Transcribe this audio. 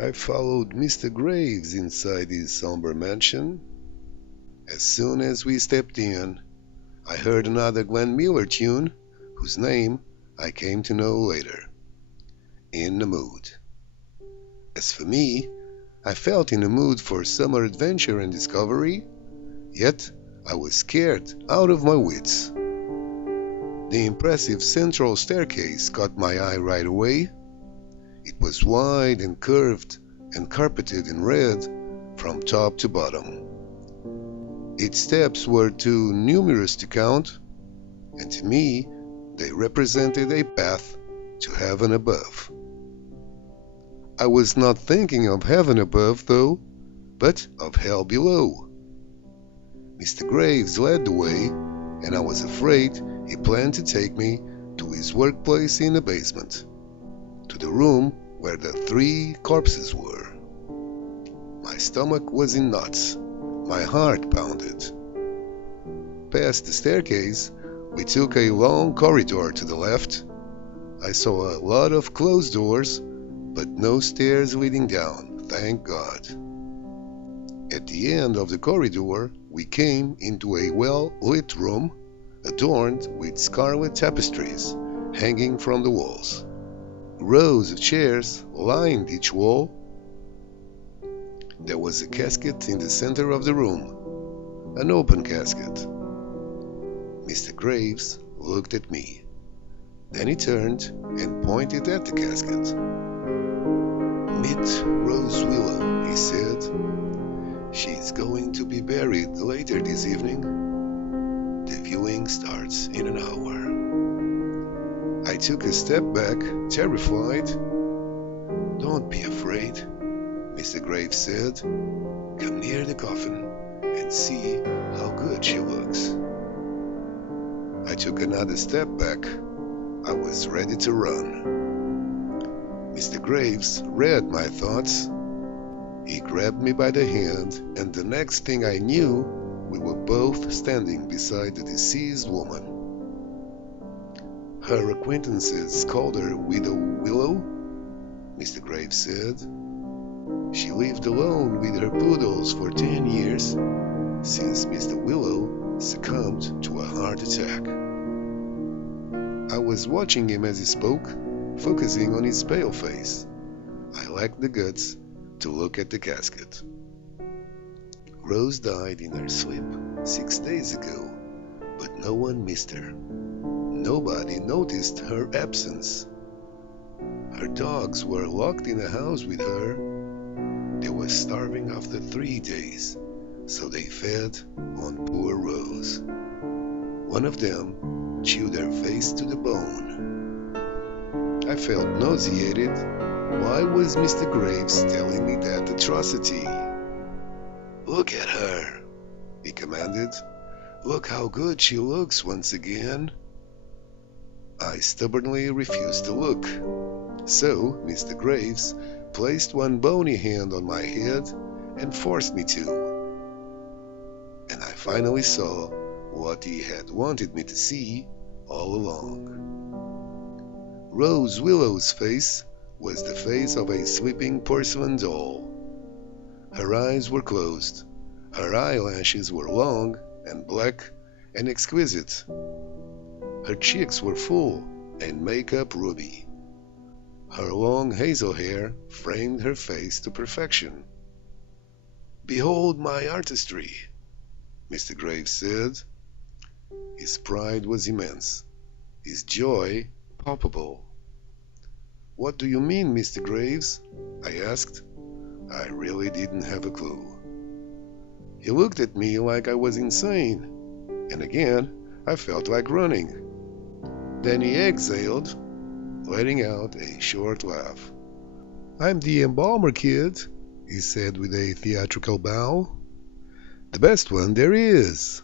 I followed Mr. Graves inside his somber mansion. As soon as we stepped in, I heard another Glenn Miller tune, whose name I came to know later. In the Mood. As for me, I felt in the mood for summer adventure and discovery, yet I was scared out of my wits. The impressive central staircase caught my eye right away. It was wide and curved and carpeted in red from top to bottom. Its steps were too numerous to count, and to me they represented a path to heaven above. I was not thinking of heaven above, though, but of hell below. Mr. Graves led the way, and I was afraid he planned to take me to his workplace in the basement, to the room where the 3 corpses were. My stomach was in knots. My heart pounded. Past the staircase, we took a long corridor to the left. I saw a lot of closed doors, but no stairs leading down, thank God. At the end of the corridor, we came into a well-lit room, adorned with scarlet tapestries hanging from the walls. Rows of chairs lined each wall. There was a casket in the center of the room, an open casket. Mr. Graves looked at me. Then he turned and pointed at the casket. "Meet Rose Willow," he said. "She's going to be buried later this evening. The viewing starts in an hour." I took a step back, terrified. "Don't be afraid," Mr. Graves said. "Come near the coffin and see how good she looks." I took another step back. I was ready to run. Mr. Graves read my thoughts. He grabbed me by the hand, and the next thing I knew, we were both standing beside the deceased woman. "Her acquaintances called her Widow Willow," Mr. Graves said. "She lived alone with her poodles for 10 years, since Mr. Willow succumbed to a heart attack." I was watching him as he spoke, focusing on his pale face. I lacked the guts to look at the casket. "Rose died in her sleep 6 days ago, but no one missed her. Nobody noticed her absence. Her dogs were locked in a house with her. They were starving after 3 days, so they fed on poor Rose. One of them chewed her face to the bone." I felt nauseated. Why was Mr. Graves telling me that atrocity? "Look at her," he commanded. "Look how good she looks once again." I stubbornly refused to look. So Mr. Graves placed one bony hand on my head and forced me to. And I finally saw what he had wanted me to see all along. Rose Willow's face was the face of a sleeping porcelain doll. Her eyes were closed. Her eyelashes were long and black and exquisite. Her cheeks were full and makeup ruby. Her long hazel hair framed her face to perfection. "Behold my artistry," Mr. Graves said. His pride was immense, his joy palpable. "What do you mean, Mr. Graves?" I asked. I really didn't have a clue. He looked at me like I was insane, and again I felt like running. Then he exhaled, letting out a short laugh. "I'm the Embalmer kid," he said with a theatrical bow. "The best one there is."